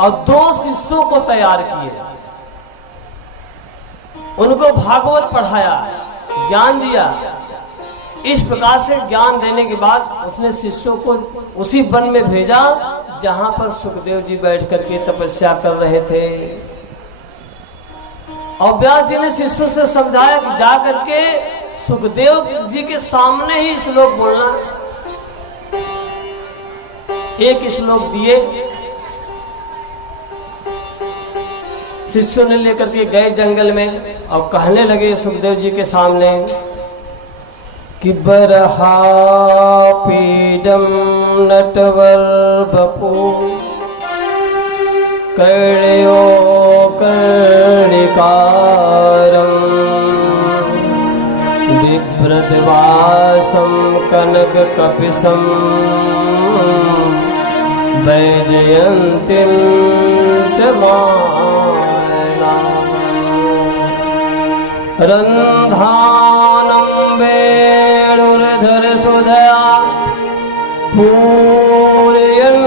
और 2 शिष्यों को तैयार किए, उनको भागवत पढ़ाया, ज्ञान दिया। इस प्रकार से ज्ञान देने के बाद उसने शिष्यों को उसी वन में भेजा जहां पर सुखदेव जी बैठ करके तपस्या कर रहे थे। और व्यास जी ने शिष्यों से समझाया कि जा करके सुखदेव जी के सामने ही श्लोक बोलना। एक श्लोक दिए, शिष्यों ने लेकर के गए जंगल में और कहने लगे सुखदेव जी के सामने कि बरहा पीडम नटवर बपू कर्णयो कर्णिकारम बिभ्रद्वासम कनक कपिसम वैजयंतीम च माला रंधानम वेणुर्धर सुधया पूरयन्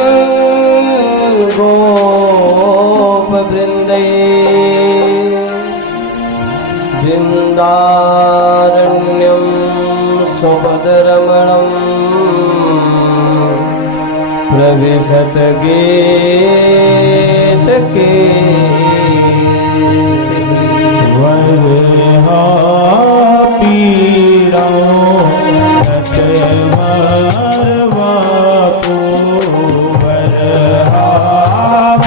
गोप वृंदै वृंदारण्यम स्वपदरमणम् प्रविशत गीत के वरहा पीड़ा नटवरवापो वरहा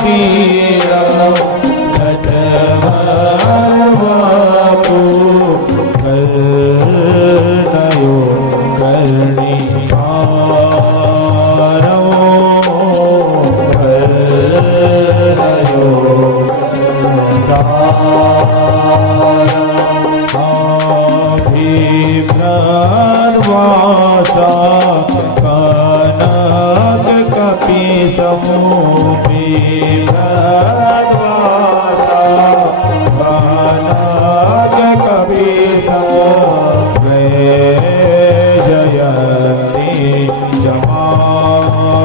पीड़ा नटवरवापो कर्णयो कर्णिकारं अभिभ्रद्वासा कनक कपिसमो बिभ्रद्वासा कनक कपिसमो वैजयन्ती जमाला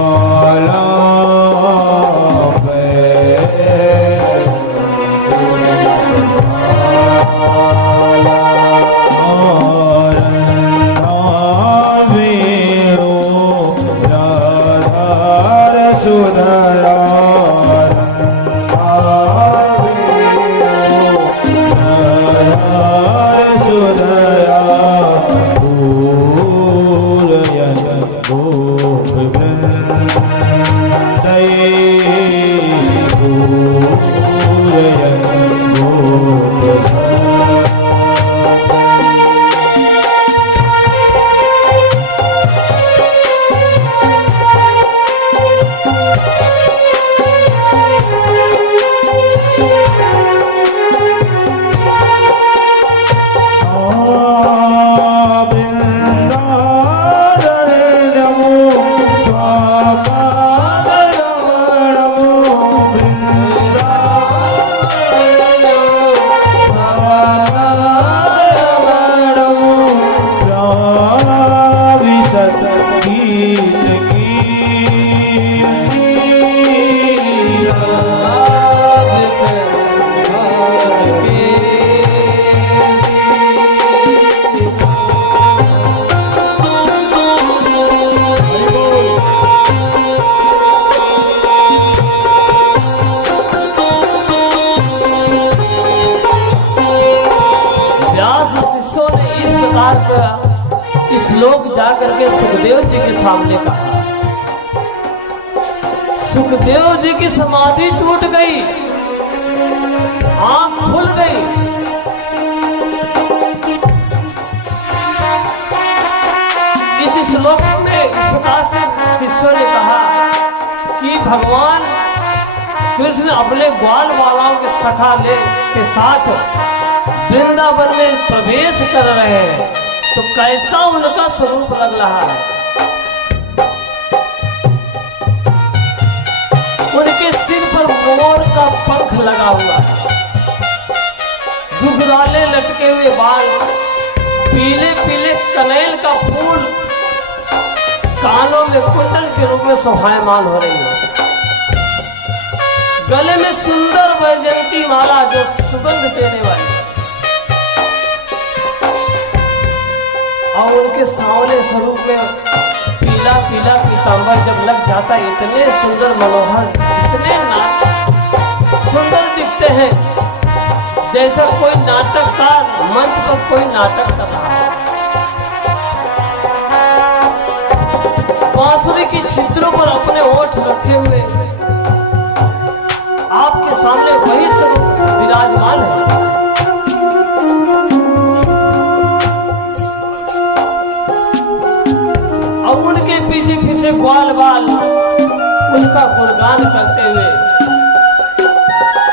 श्लोक जाकर के सुखदेव जी के सामने कहा। सुखदेव जी की समाधि टूट गई, आंख खुल गई। इस श्लोक में इस प्रकार से शिष्यों ने कहा कि भगवान कृष्ण अपने ग्वाल बालाओं के सखा के साथ वृंदावन में प्रवेश कर रहे हैं, तो कैसा उनका स्वरूप लग रहा है। उनके सिर पर मोर का पंख लगा हुआ, घुघराले लटके हुए बाल, पीले पीले कनेल का फूल कानों में कुंडल के रूप में शोभायमान हो रही है। गले में सुंदर वैजयंती माला जो सुगंध देने वाली, और उनके सांवले स्वरूप में पीला पीला पीतांबर जब लग जाता है, इतने सुंदर मनोहर, इतने सुंदर दिखते हैं जैसा कोई नाटककार मंच पर कोई नाटक कर रहा है। बांसुरी की छिद्रों पर अपने ओठ रखे हुए आपके सामने वही स्वरूप विराजमान है। अब उनके पीछे पीछे ग्वाल बाल उनका गुणगान करते हुए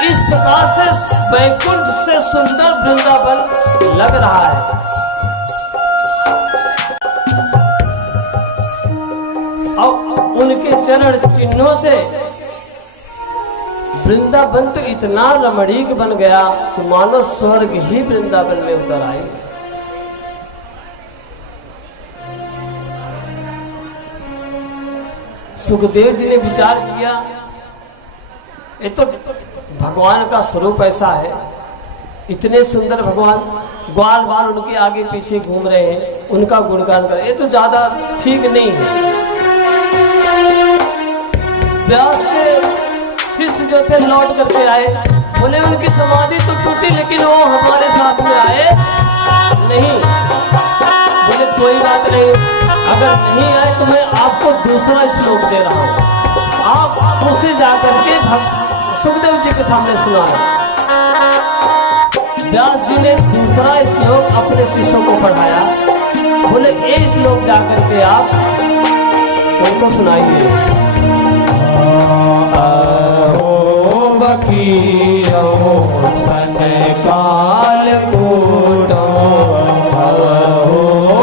इस प्रकार से वैकुंठ से सुंदर वृंदावन लग रहा है। अब उनके चरण चिन्हों से वृंदावन तो इतना रमणीक बन गया कि मानो स्वर्ग ही वृंदावन में उतर आई। सुखदेव जी ने विचार किया, ये तो भगवान का स्वरूप ऐसा है, इतने सुंदर भगवान, ग्वाल बाल उनके आगे पीछे घूम रहे हैं, उनका गुणगान कर, ये तो ज्यादा ठीक नहीं है। व्यास के शिष्य जो थे लौट करके आए, बोले उनकी समाधि तो टूटी लेकिन वो हमारे साथ में आए नहीं। बोले कोई बात नहीं, अगर नहीं आए तो मैं आपको दूसरा श्लोक दे रहा हूँ, आप उसे जाकर के सुखदेव जी के सामने सुनाना। व्यास जी ने दूसरा श्लोक अपने शिष्यों को पढ़ाया। बोले ये श्लोक जाकर के आप उनको सुनाइए। सन काल कूटो सन काल कूटो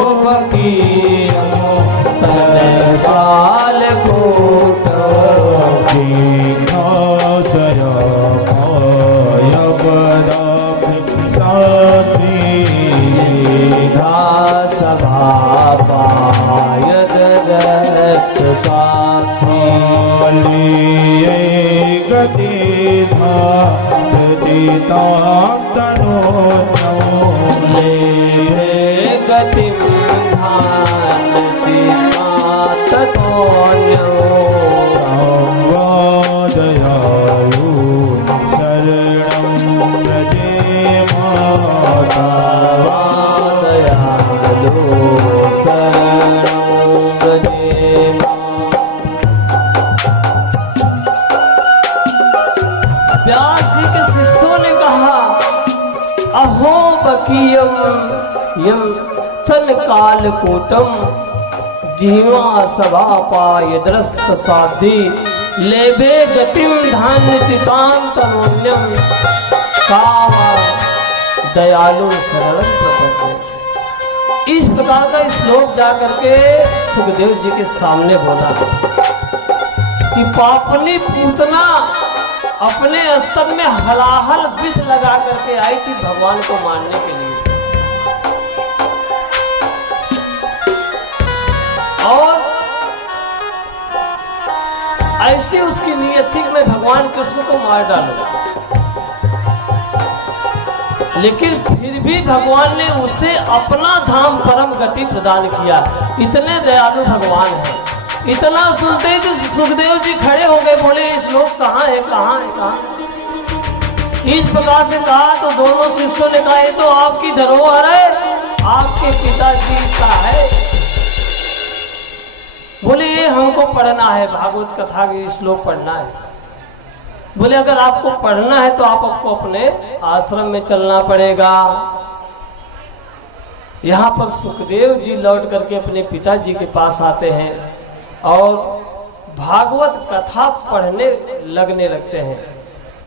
व्यास जी के शिष्यों ने कहा, अहो बकीयम यम सन काल कूटम जीवा सभा पाय द्रस्त साधि लेबे गतिम धान्य चितां तनोन्यम कावा दयालु सरल प्रपंच। इस प्रकार का श्लोक जा करके सुखदेव जी के सामने बोला कि पापनी पूतना अपने अस्तर में हलाहल विष लगा करके आई थी भगवान को मारने के लिए, और ऐसी उसकी नीयत थी कि मैं भगवान कृष्ण को मार डालूंगा। लेकिन फिर भी भगवान ने उसे अपना धाम परम गति प्रदान किया। इतने दयालु भगवान हैं। इतना सुनते ही सुखदेव जी खड़े हो गए, बोले इस लोग कहाँ है, कहाँ है, कहाँ। इस प्रकार से कहा तो दोनों शिष्यों ने कहा, ये तो आपकी धरोहर है, आपके पिताजी का है। बोले ये हमको पढ़ना है, भागवत कथा की श्लोक पढ़ना है। बोले अगर आपको पढ़ना है तो आपको अपने आश्रम में चलना पड़ेगा। यहाँ पर सुखदेव जी लौट करके अपने पिताजी के पास आते हैं और भागवत कथा पढ़ने लगते हैं।